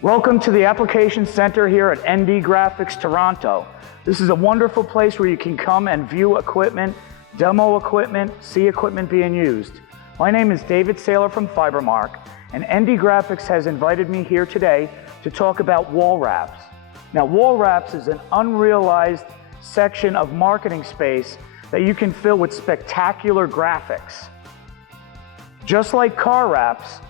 Welcome to the Application Center here at ND Graphics Toronto. This is a wonderful place where you can come and view equipment, demo equipment, see equipment being used. My name is David Saylor from Fibermark, and ND Graphics has invited me here today to talk about wall wraps. Now, wall wraps is an unrealized section of marketing space that you can fill with spectacular graphics. Just like car wraps,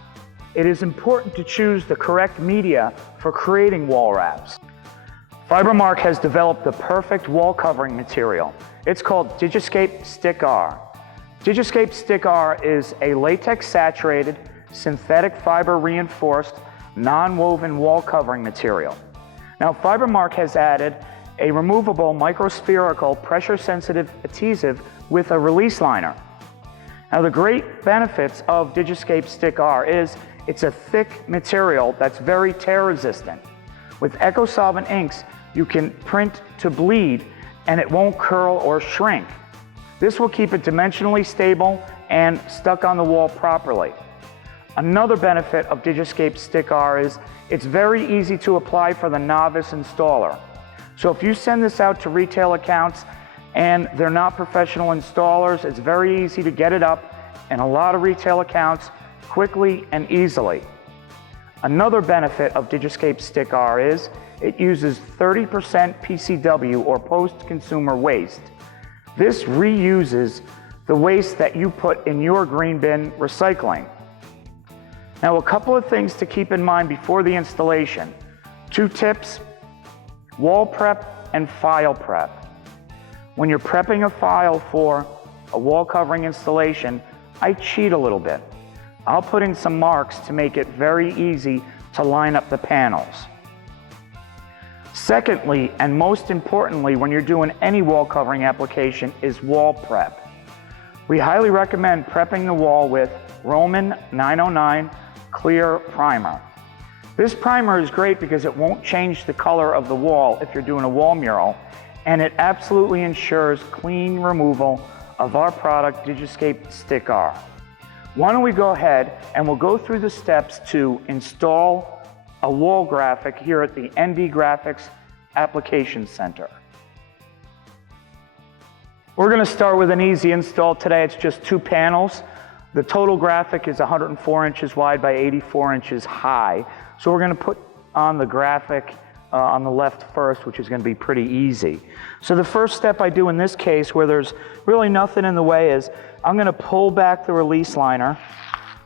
it is important to choose the correct media for creating wall wraps. Fibermark has developed the perfect wall covering material. It's called Digiscape Stick-R. Digiscape Stick-R is a latex-saturated, synthetic fiber reinforced, non-woven wall covering material. Now, Fibermark has added a removable microspherical pressure-sensitive adhesive with a release liner. Now, the great benefits of Digiscape Stick-R is it's a thick material that's very tear-resistant. With eco-solvent inks, you can print to bleed and it won't curl or shrink. This will keep it dimensionally stable and stuck on the wall properly. Another benefit of Digiscape Stick-R is it's very easy to apply for the novice installer. So if you send this out to retail accounts and they're not professional installers, it's very easy to get it up in a lot of retail accounts quickly and easily. Another benefit of Digiscape Stick-R is it uses 30% PCW or post-consumer waste. This reuses the waste that you put in your green bin recycling. Now, a couple of things to keep in mind before the installation. 2 tips: wall prep and file prep. When you're prepping a file for a wall covering installation, I cheat a little bit. I'll put in some marks to make it very easy to line up the panels. Secondly, and most importantly, when you're doing any wall covering application, is wall prep. We highly recommend prepping the wall with Roman 909 Clear Primer. This primer is great because it won't change the color of the wall if you're doing a wall mural, and it absolutely ensures clean removal of our product, Digiscape Stick-R. Why don't we go ahead and we'll go through the steps to install a wall graphic here at the ND Graphics Application Center. We're going to start with an easy install today. It's just 2 panels. The total graphic is 104 inches wide by 84 inches high. So we're going to put on the graphic on the left first, which is going to be pretty easy. So the first step I do in this case, where there's really nothing in the way, is I'm going to pull back the release liner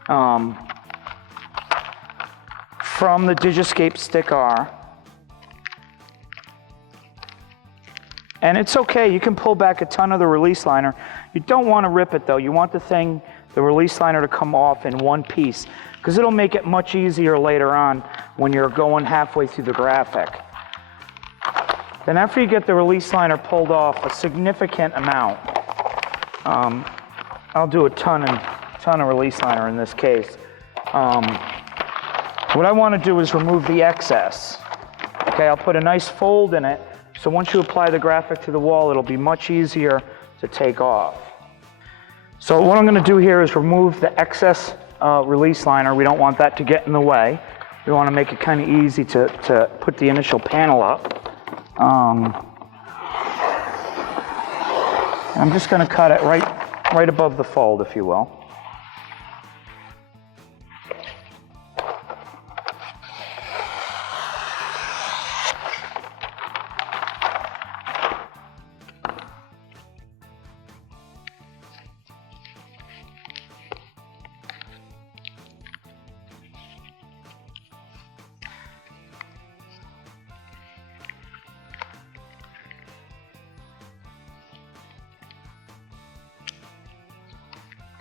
from the Digiscape Stick-R. And it's okay, you can pull back a ton of the release liner. You don't want to rip it though. You want the release liner to come off in one piece, because it'll make it much easier later on when you're going halfway through the graphic. Then after you get the release liner pulled off, a significant amount, I'll do a ton of release liner in this case. What I want to do is remove the excess. Okay, I'll put a nice fold in it, so once you apply the graphic to the wall, it'll be much easier to take off. So what I'm going to do here is remove the excess release liner. We don't want that to get in the way. We want to make it kind of easy to put the initial panel up. I'm just going to cut it right above the fold, if you will.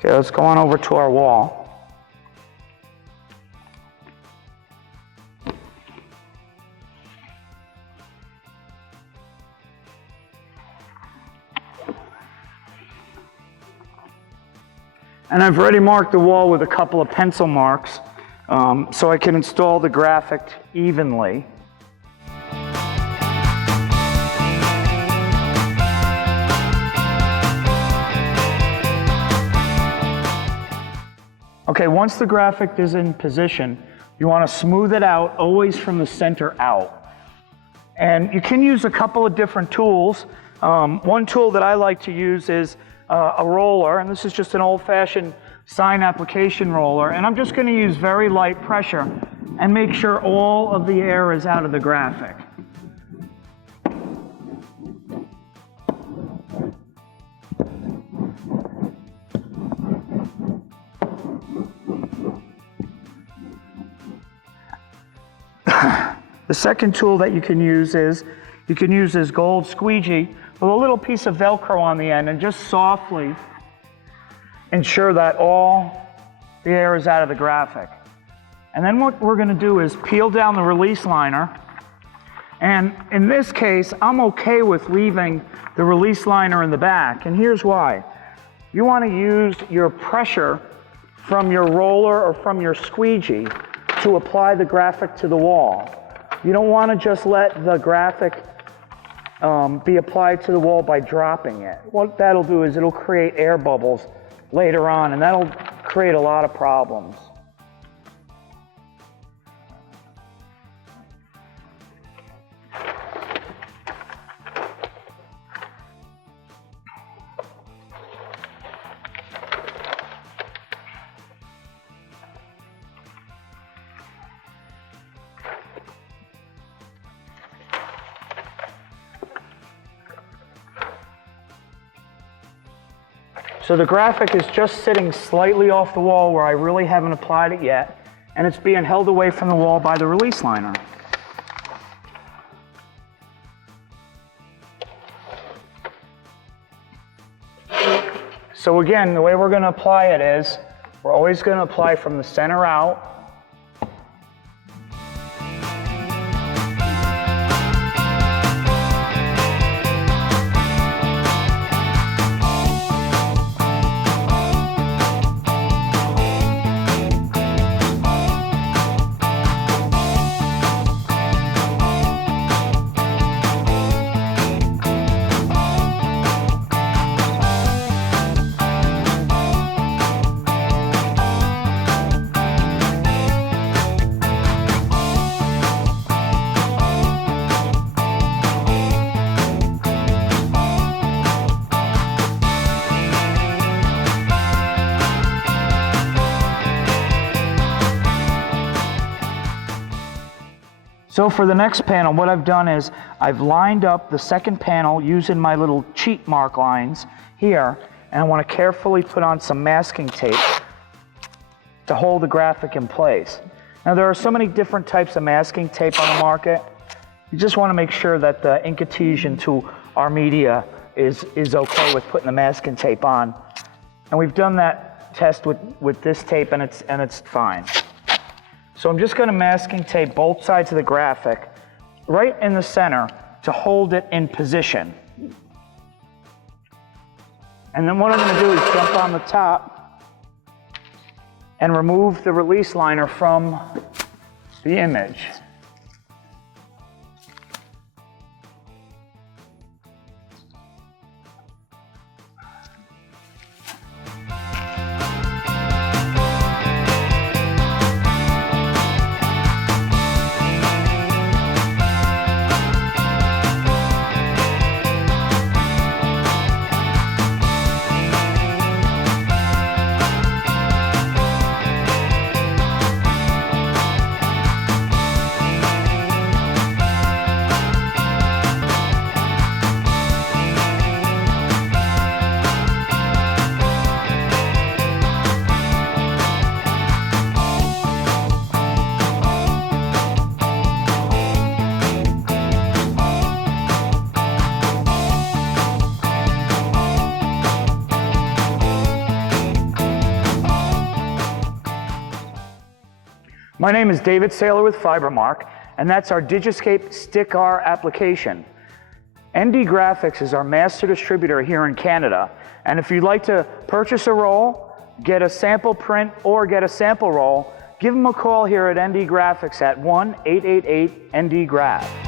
Okay, let's go on over to our wall. And I've already marked the wall with a couple of pencil marks so I can install the graphic evenly. Okay, once the graphic is in position, You want to smooth it out, always from the center out. And you can use a couple of different tools. One tool that I like to use is a roller, and this is just an old-fashioned sign application roller. And I'm just going to use very light pressure and make sure all of the air is out of the graphic. The second tool that you can use is, you can use this gold squeegee with a little piece of Velcro on the end and just softly ensure that all the air is out of the graphic. And then what we're going to do is peel down the release liner. And in this case, I'm okay with leaving the release liner in the back. And here's why. You want to use your pressure from your roller or from your squeegee to apply the graphic to the wall. You don't want to just let the graphic be applied to the wall by dropping it. What that'll do is it'll create air bubbles later on, and that'll create a lot of problems. So the graphic is just sitting slightly off the wall where I really haven't applied it yet, and it's being held away from the wall by the release liner. So again, the way we're going to apply it is, we're always going to apply from the center out. So for the next panel, what I've done is I've lined up the second panel using my little cheat mark lines here, and I want to carefully put on some masking tape to hold the graphic in place. Now there are so many different types of masking tape on the market. You just want to make sure that the ink adhesion to our media is okay with putting the masking tape on. And we've done that test with this tape, and it's fine. So I'm just going to masking tape both sides of the graphic right in the center to hold it in position. And then what I'm going to do is jump on the top and remove the release liner from the image. My name is David Saylor with Fibermark, and that's our Digiscape Stick-R application. ND Graphics is our master distributor here in Canada, and if you'd like to purchase a roll, get a sample print, or get a sample roll, give them a call here at ND Graphics at 1-888-ND-GRAPH.